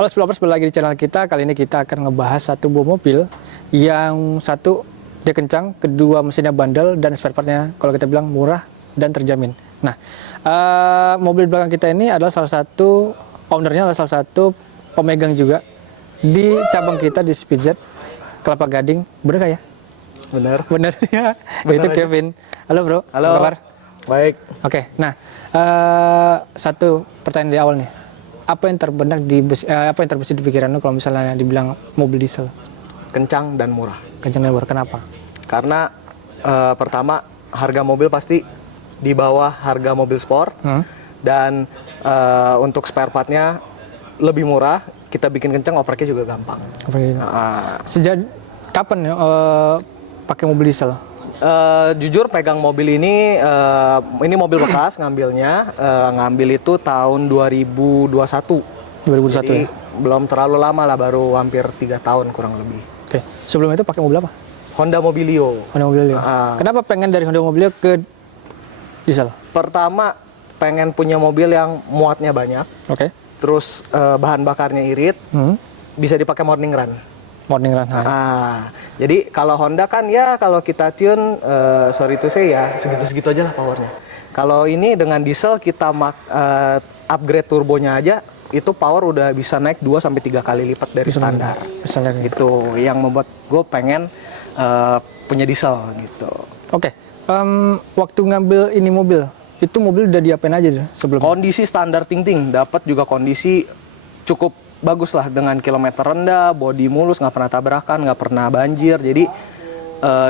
Halo Spilllovers, kembali lagi di channel kita. Kali ini kita akan ngebahas satu buah mobil yang satu dia kencang, kedua mesinnya bandel, dan spare partnya kalau kita bilang murah dan terjamin. Nah, mobil belakang kita ini adalah salah satu ownernya, adalah salah satu pemegang juga di cabang kita di Speedjet Kelapa Gading. Bener gak ya? Bener. Bener ya. Itu aja. Kevin. Halo bro. Halo. Apa kabar? Baik. Oke. Nah, satu pertanyaan di awal nih. Apa yang terbesit di pikiran lo kalau misalnya dibilang mobil diesel? Kencang dan murah. Kencang dan murah. Kenapa? Karena pertama harga mobil pasti di bawah harga mobil sport. Dan untuk spare partnya lebih murah. Kita bikin kencang, operaknya juga gampang. Sejak kapan pakai mobil diesel? Jujur pegang mobil ini mobil bekas ngambilnya, ngambil itu tahun 2021. 2021 Jadi, ya? belum terlalu lama lah, baru hampir 3 tahun kurang lebih. Oke. Sebelum itu pakai mobil apa? Honda Mobilio. Honda Mobilio. Kenapa pengen dari Honda Mobilio ke diesel? Pertama pengen punya mobil yang muatnya banyak. Oke. Terus bahan bakarnya irit, bisa dipakai morning run. Morning run. Jadi kalau Honda kan ya kalau kita tune, sorry to say ya segitu-segitu aja lah powernya. Kalau ini dengan diesel kita upgrade turbonya aja, itu power udah bisa naik 2-3 kali lipat dari standar. Itu yang membuat gue pengen punya diesel gitu. Oke. Waktu ngambil ini mobil, itu mobil udah diapain aja sebelum? Kondisi standar ting-ting, dapat juga kondisi cukup bagus lah dengan kilometer rendah, bodi mulus, nggak pernah tabrakan, nggak pernah banjir. Jadi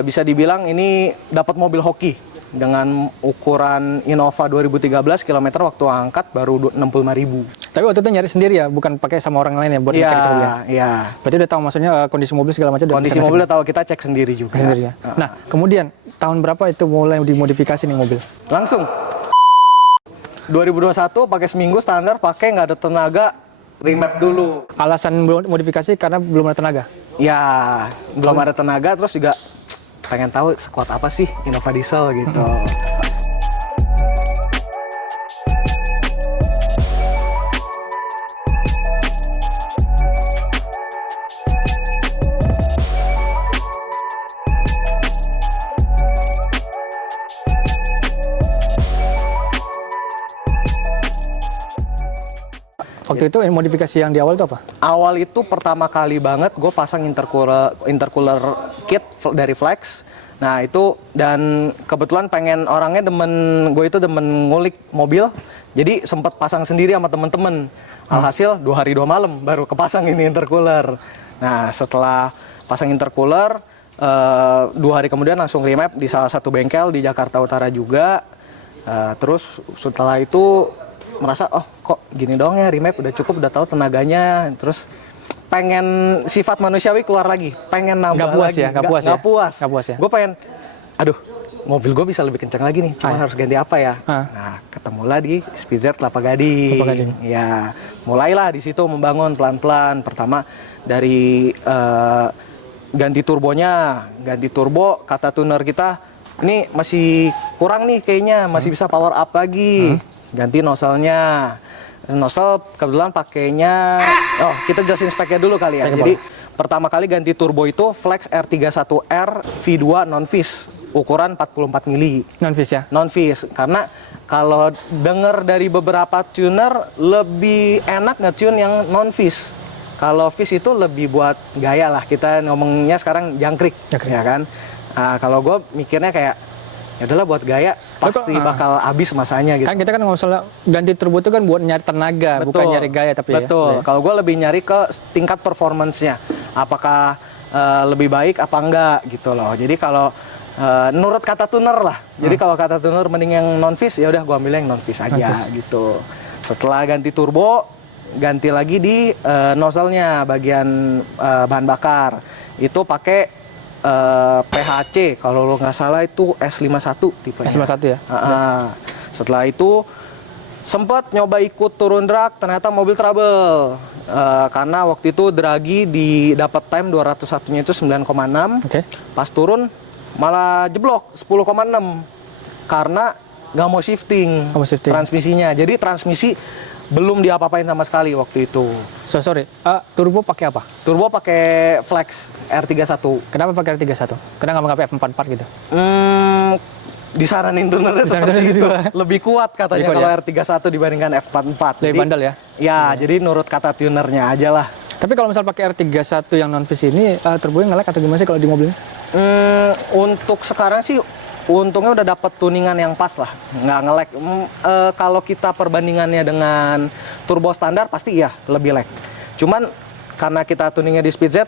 bisa dibilang ini dapat mobil hoki dengan ukuran Innova 2013 kilometer waktu angkat baru 65.000. Tapi waktu itu nyari sendiri ya, bukan pakai sama orang lain ya buat ngecek mobilnya. Iya. Berarti udah tahu maksudnya kondisi mobil segala macam. Kondisi mobil udah tahu, kita cek sendiri juga. Sendiri ya. Nah, kemudian tahun berapa itu mulai dimodifikasi nih mobil? Langsung 2021 pakai seminggu standar, pakai nggak ada tenaga. Remap dulu. Alasan modifikasi karena belum ada tenaga? Ya, belum ada tenaga, terus juga pengen tahu sekuat apa sih Innova diesel gitu. Waktu itu modifikasi yang di awal itu apa? Awal itu pertama kali banget gue pasang intercooler kit dari Flex. Nah itu, dan kebetulan pengen orangnya gue itu demen ngulik mobil. Jadi sempat pasang sendiri sama temen-temen. Alhasil 2 hari 2 malam baru kepasang ini intercooler. Nah setelah pasang intercooler, 2 hari kemudian langsung remap di salah satu bengkel di Jakarta Utara juga. Terus setelah itu merasa, oh kok gini doang ya remap, udah cukup, udah tahu tenaganya. Terus pengen sifat manusiawi keluar lagi, pengen nambah lagi. Gak puas ya? Gue pengen, aduh mobil gue bisa lebih kencang lagi nih, cuma harus ganti apa ya? Nah ketemulah di Speedjet Kelapa Gading. Ya mulailah di situ membangun pelan-pelan. Pertama dari ganti turbonya, ganti turbo, kata tuner kita ini masih kurang nih kayaknya, masih bisa power up lagi. Ganti nozzle-nya. Nozzle kebetulan pakainya, kita jelasin speknya dulu kali ya. Jadi pertama kali ganti turbo itu Flex R31R V2 non-fish, ukuran 44 mili. Non-fish ya? Non-fish, karena kalau denger dari beberapa tuner lebih enak nge-tune yang non-fish. Kalau fish itu lebih buat gaya lah, kita ngomongnya sekarang jangkrik. Ya kan? Nah, kalau gue mikirnya kayak, ya udahlah buat gaya pasti bakal habis masanya gitu. Kan kita kan masalah ganti turbo itu kan buat nyari tenaga, bukan nyari gaya tapi betul. Kalau gue lebih nyari ke tingkat performance-nya, apakah lebih baik apa enggak gitu loh. Jadi kalau nurut kata tuner lah. Jadi kalau kata tuner mending yang non-fish, ya udah gue ambil yang non-fish aja gitu. Setelah ganti turbo, ganti lagi di nozzle-nya bagian bahan bakar. Itu pakai PHC, kalau lo nggak salah itu S51 tipenya. S51 ya? Setelah itu sempat nyoba ikut turun drag, ternyata mobil trouble. Karena waktu itu dragi dapat time 201-nya itu 9,6. Pas turun malah jeblok 10,6. Karena nggak mau shifting, Nggak mau shifting. transmisinya. Jadi transmisi belum diapa-apain sama sekali waktu itu. Sorry, turbo pakai apa? Turbo pakai Flex R31. Kenapa pakai R31? Kenapa nggak pakai F44 gitu? Disaranin tunernya Disaranin seperti itu. juga. Lebih kuat katanya Lebih kuat kalau ya? R31 dibandingkan F44. Lebih bandel ya? Ya, jadi nurut kata tunernya aja lah. Tapi kalau misal pakai R31 yang non VIS ini, turbonya nge-lag atau gimana sih kalau di mobilnya? Untuk sekarang sih untungnya udah dapet tuningan yang pas lah, nggak nge-lag. Kalau kita perbandingannya dengan turbo standar pasti iya lebih lag. Cuman karena kita tuningnya di Speedz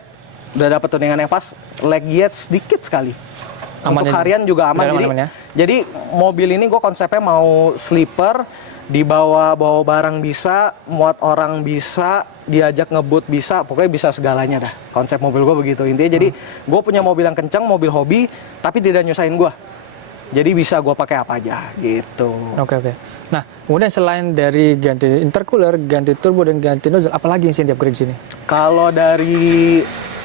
udah dapet tuningan yang pas, lagnya sedikit sekali. Aman Untuk ya? harian juga aman. Udah Jadi, aman ya? jadi mobil ini gue konsepnya mau sleeper, dibawa bawa barang bisa, muat orang bisa, diajak ngebut bisa, pokoknya bisa segalanya dah. Konsep mobil gue begitu intinya. Jadi gue punya mobil yang kencang, mobil hobi, tapi tidak nyusahin gue. Jadi bisa gue pakai apa aja gitu. Oke. Nah, kemudian selain dari ganti intercooler, ganti turbo, dan ganti nozzle, apalagi yang sih di upgrade di sini? Kalau dari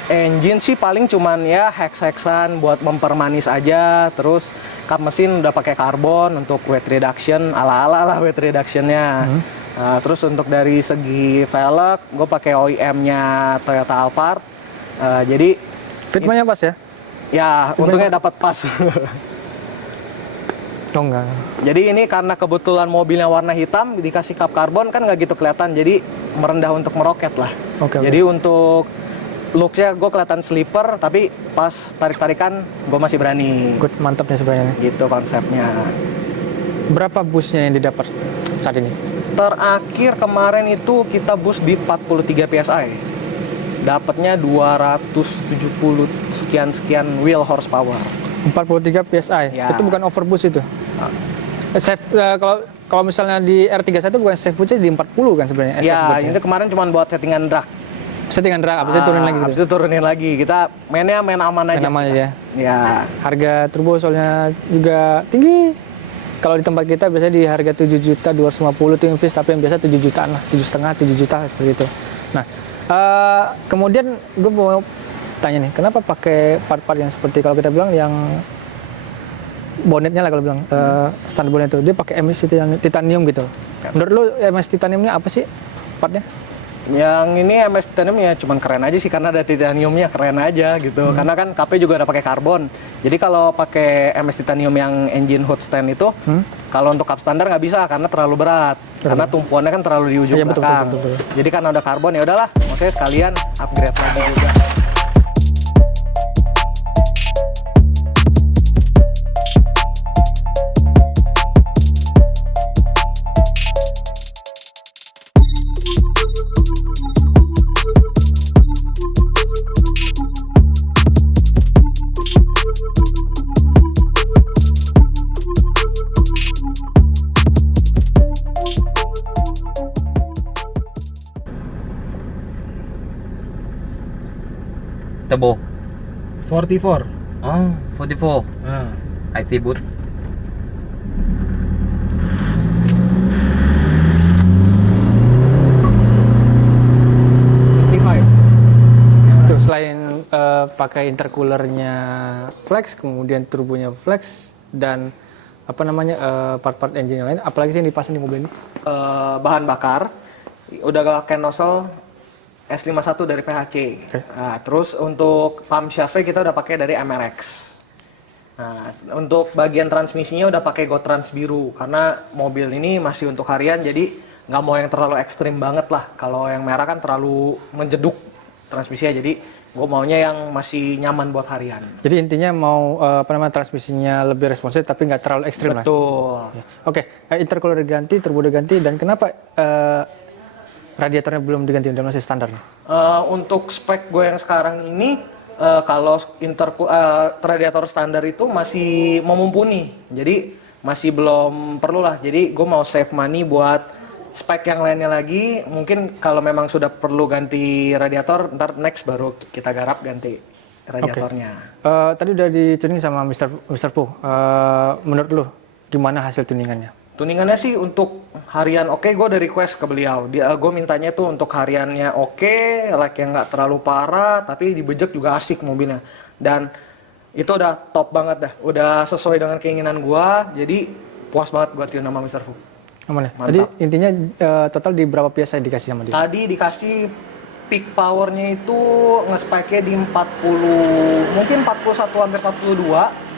engine sih paling cuman ya hex-hexan buat mempermanis aja. Terus kap mesin udah pakai karbon untuk weight reduction, ala-ala lah weight reductionnya. Nah, terus untuk dari segi velg, gue pakai OEM-nya Toyota Alphard. Jadi Fitmentnya pas ya? ya untungnya dapat pas. Oh enggak. Jadi ini karena kebetulan mobilnya warna hitam, dikasih kap karbon kan nggak gitu kelihatan, jadi merendah untuk meroket lah. Oke. Jadi untuk looks-nya gue kelihatan sleeper, tapi pas tarik-tarikan gue masih berani. Good, mantap nih sebenarnya. Gitu konsepnya. Berapa busnya yang didapat saat ini? Terakhir kemarin itu kita boost di 43 PSI. Dapatnya 270 sekian wheel horsepower. 43 PSI. Ya. Itu bukan overboost itu. Kalau misalnya di R31 bukan safe boostnya di 40 kan sebenarnya. Ya, itu kemarin cuma buat settingan drag. Settingan drag, habis itu turunin lagi gitu. Habis itu turunin lagi. Kita mainnya main aman aja. Main aman aja. Ya. Harga turbo soalnya juga tinggi. Kalau di tempat kita biasanya di harga 7.250.000 itu yang VIS, tapi yang biasa 7 jutaan lah, 7,5, 7 juta seperti itu. Nah, kemudian gue mau tanya nih, kenapa pakai part-part yang seperti kalau kita bilang yang bonetnya lah kalau bilang standar bonnet itu dia pakai MS itu yang titanium gitu. Menurut lu MS titaniumnya apa sih partnya? Yang ini MS titanium ya cuman keren aja sih karena ada titaniumnya, keren aja gitu. Karena kan KP juga ada pakai karbon. Jadi kalau pakai MS titanium yang engine hood stand itu, kalau untuk kap standar nggak bisa karena terlalu berat. Karena tumpuannya kan terlalu di ujung Iya, betul, belakang. betul. Jadi karena ada karbon ya udahlah, maksudnya sekalian upgrade lagi juga. Turbo. 44. Oh, 44. Ah. I see boot. Tuh, selain pakai intercoolernya flex, kemudian turbonya flex, dan apa namanya part-part engine yang lain, apalagi sih yang dipasang di mobil ini? Bahan bakar udah pakai nozzle S51 dari PHC. Oke. Nah, terus untuk pump shaftnya kita udah pakai dari MRX. Nah, untuk bagian transmisinya udah pakai Gotrans biru karena mobil ini masih untuk harian, jadi nggak mau yang terlalu ekstrim banget lah. Kalau yang merah kan terlalu menjeduk transmisinya, jadi gue maunya yang masih nyaman buat harian. Jadi intinya mau apa namanya transmisinya lebih responsif tapi nggak terlalu ekstrim lah. Betul. Oke, intercooler diganti, turbo diganti, dan kenapa radiatornya belum diganti dan masih standar? Untuk spek gue yang sekarang ini, kalau radiator standar itu masih memumpuni, jadi masih belum perlu lah. Jadi gue mau save money buat spek yang lainnya lagi. Mungkin kalau memang sudah perlu ganti radiator, ntar next baru kita garap ganti radiatornya. Tadi udah dituning sama Mr. Pu. Menurut lu gimana hasil tuningannya? Tuningannya sih untuk harian oke, gue udah request ke beliau. Gue mintanya tuh untuk hariannya oke, like yang nggak terlalu parah, tapi dibejek juga asik mobilnya. Dan itu udah top banget dah, udah sesuai dengan keinginan gue. Jadi puas banget buat tune sama Mr. Fu. Aman ya? Mantap. Jadi intinya total di berapa PSI dikasih sama dia? Tadi dikasih peak powernya itu nge-spike-nya di 40, mungkin 41 hampir 42.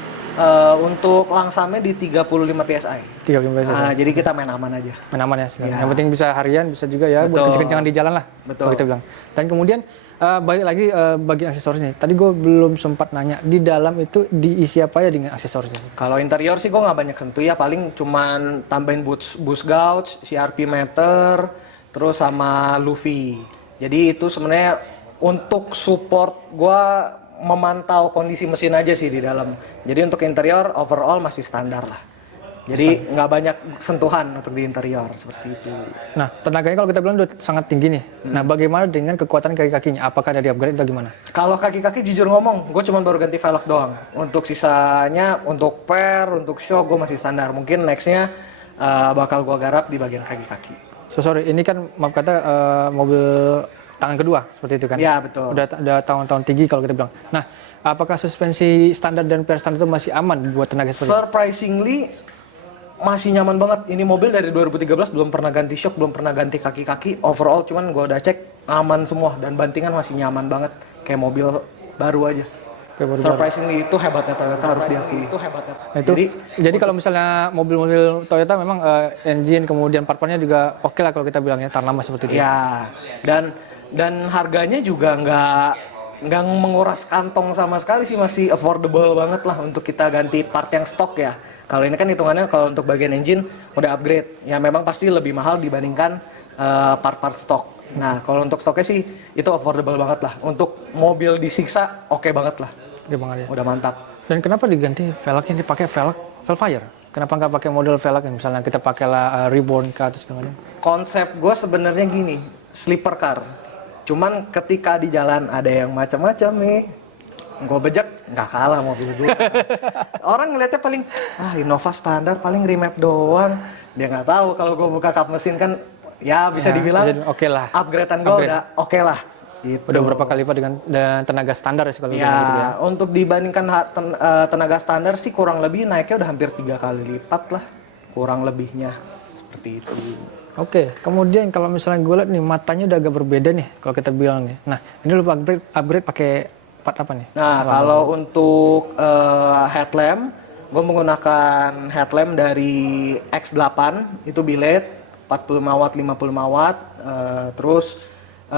Untuk langsamnya di 35 PSI. 35 PSI. Nah, jadi kita main aman aja. Main aman ya sekarang. Ya. Yang penting bisa harian, bisa juga ya buat Betul. kenceng-kencengan di jalan lah. Betul. Kalau kita bilang. Dan kemudian balik lagi bagian aksesorisnya. Tadi gue belum sempat nanya di dalam itu diisi apa ya dengan aksesorisnya? Kalau interior sih gue nggak banyak sentuh ya, paling cuman tambahin boost gauge, CRP meter, terus sama Luffy. Jadi itu sebenarnya untuk support gue memantau kondisi mesin aja sih di dalam. Jadi untuk interior overall masih standar lah. Jadi nggak banyak sentuhan untuk di interior seperti itu. Nah, tenaganya kalau kita bilang udah sangat tinggi nih. Nah, bagaimana dengan kekuatan kaki-kakinya? Apakah ada di upgrade atau gimana? Kalau kaki-kaki jujur ngomong, gue cuma baru ganti velg doang. Untuk sisanya, untuk per, untuk shock gue masih standar. Mungkin nextnya bakal gue garap di bagian kaki-kaki. So sorry, ini kan maaf kata mobil tangan kedua seperti itu kan? Iya betul. Udah tahun-tahun tinggi kalau kita bilang. Nah, apakah suspensi standar dan per standar itu masih aman buat tenaga seperti itu? Surprisingly masih nyaman banget. Ini mobil dari 2013 belum pernah ganti shock, belum pernah ganti kaki-kaki. Overall cuman gue udah cek aman semua dan bantingan masih nyaman banget kayak mobil baru aja. Surprisingly itu hebatnya Toyota, harus diakui. Itu hebatnya. Nah, jadi kalau misalnya mobil-mobil Toyota memang engine kemudian part-partnya juga oke lah kalau kita bilangnya tahan lama seperti itu. Ya, dan harganya juga nggak menguras kantong sama sekali sih, masih affordable banget lah untuk kita ganti part yang stok ya. Kalau ini kan hitungannya kalau untuk bagian engine udah upgrade, ya memang pasti lebih mahal dibandingkan part-part stok. Nah kalau untuk stoknya sih itu affordable banget lah. Untuk mobil disiksa oke banget lah. Oke banget ya. Udah mantap. Dan kenapa diganti velgnya dipakai velg Velfire? Kenapa nggak pakai model velg yang misalnya kita pakailah Reborn ke atas segala macam? Konsep gue sebenarnya gini, sleeper car. Cuman ketika di jalan ada yang macam-macam nih, gue bejek nggak kalah mobil gue. Orang ngeliatnya paling Innova standar paling remap doang. Dia nggak tahu kalau gue buka kap mesin kan ya bisa dibilang oke lah. upgradean gue udah oke lah. Gitu. Udah berapa kali lipat dengan tenaga standar ya kalau ya, gitu ya. untuk dibandingkan tenaga standar sih kurang lebih naiknya udah hampir 3 kali lipat lah, kurang lebihnya seperti itu. Oke, kemudian kalau misalnya gue lihat nih matanya udah agak berbeda nih kalau kita bilang nih. Nah, ini lu upgrade pakai part apa nih? Nah, kalau untuk headlamp, gue menggunakan headlamp dari X8 itu billet 45 watt, 55 watt, terus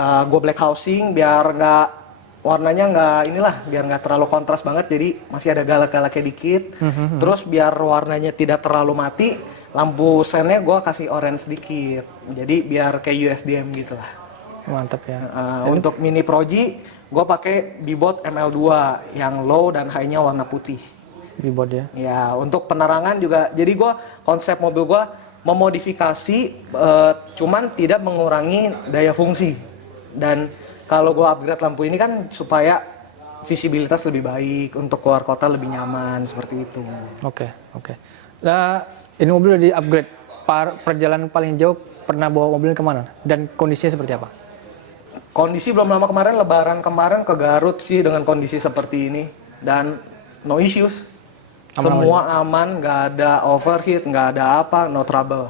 gue black housing biar nggak warnanya biar nggak terlalu kontras banget, jadi masih ada galak-galaknya dikit. Terus biar warnanya tidak terlalu mati, lampu sennya gue kasih orange sedikit, jadi biar kayak USDM gitu lah. Mantap ya. Untuk Mini Proji, gue pakai Bibot ML2 yang low dan high-nya warna putih. Bibot ya. Ya, untuk penerangan juga, jadi gue konsep mobil gue memodifikasi, cuman tidak mengurangi daya fungsi. Dan kalau gue upgrade lampu ini kan supaya visibilitas lebih baik, untuk keluar kota lebih nyaman, seperti itu. Oke. Nah, ini mobil udah di upgrade. Perjalanan paling jauh pernah bawa mobil kemana? Dan kondisinya seperti apa? Kondisi belum lama kemarin, lebaran kemarin ke Garut sih dengan kondisi seperti ini. Dan no issues. Semua aman, nggak ada overheat, nggak ada apa, no trouble.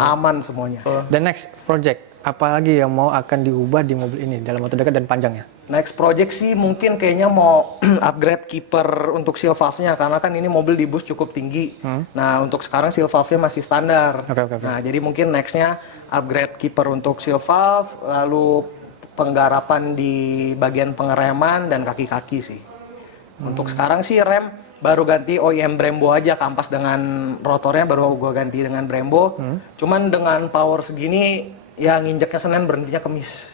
Aman semuanya. The next project, apa lagi yang akan diubah di mobil ini dalam waktu dekat dan panjangnya? Next project sih mungkin kayaknya mau upgrade keeper untuk seal valve-nya, karena kan ini mobil di bus cukup tinggi. Nah untuk sekarang seal valve-nya masih standar. Okay. Nah jadi mungkin nextnya upgrade keeper untuk seal valve, lalu penggarapan di bagian pengereman dan kaki-kaki sih. Untuk sekarang sih rem baru ganti OEM Brembo aja, kampas dengan rotornya baru gue ganti dengan Brembo. Cuman dengan power segini ya nginjeknya Senin berhentinya Kemis.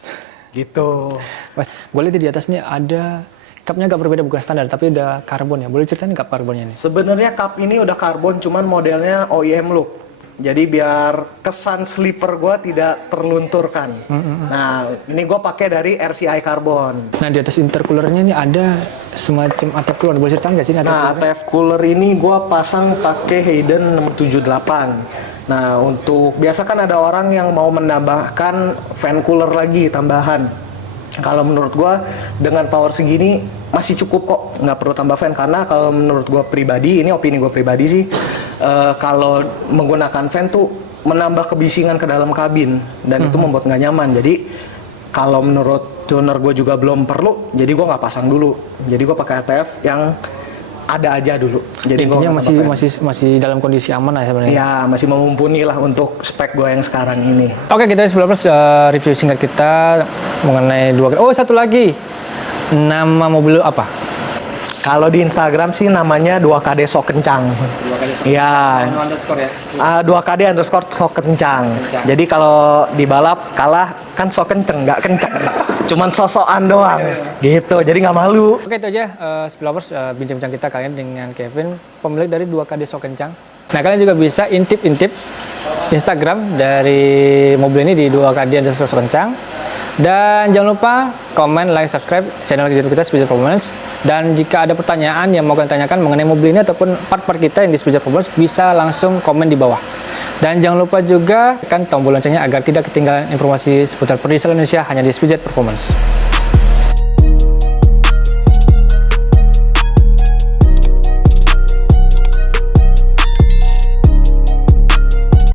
Gitu. Mas, gue lihat di atasnya ada cupnya agak berbeda, bukan standar tapi udah karbon ya. Boleh ceritain cup karbonnya nih? Sebenarnya cup ini udah karbon, cuman modelnya OEM look. Jadi biar kesan sleeper gue tidak terlunturkan. Nah ini gue pakai dari RCI Carbon. Nah di atas intercoolernya ini ada semacam ATF cooler. Boleh ceritain nggak sih ini ATF Nah cooler? ATF cooler ini gue pasang pakai Hayden 678. Nah untuk biasa kan ada orang yang mau menambahkan fan cooler lagi tambahan. Kalau menurut gue dengan power segini masih cukup kok, nggak perlu tambah fan, karena kalau menurut gue pribadi, ini opini gue pribadi sih, kalau menggunakan fan tuh menambah kebisingan ke dalam kabin dan itu membuat nggak nyaman. Jadi kalau menurut tuner gue juga belum perlu, jadi gue nggak pasang dulu. Jadi gue pakai ATF yang ada aja dulu. Jadi Intinya gua masih dalam kondisi aman lah sebenarnya. ya masih mumpuni lah untuk spek gue yang sekarang ini. Oke, kita sebelumnya review singkat kita mengenai satu lagi. Nama mobil apa? Kalau di Instagram sih namanya 2KD Sok Kencang. 2KD Sok. Iya. Underscore ya. 2KD underscore Sok Kencang. Jadi kalau di balap kalah kan sok kenceng, nggak kenceng. Cuman sosokan doang. Gitu. Jadi nggak malu. Oke, itu aja Spillovers bincang-bincang kita kalian dengan Kevin, pemilik dari 2KD Sok Kencang. Nah, kalian juga bisa intip Instagram dari mobil ini di 2KD underscore Sok Kencang. Dan jangan lupa komen, like, subscribe channel YouTube kita Speedjet Performance. Dan jika ada pertanyaan yang mau kalian tanyakan mengenai mobil ini ataupun part-part kita yang di Speedjet Performance, bisa langsung komen di bawah. Dan jangan lupa juga tekan tombol loncengnya agar tidak ketinggalan informasi seputar perindustrian Indonesia hanya di Speedjet Performance.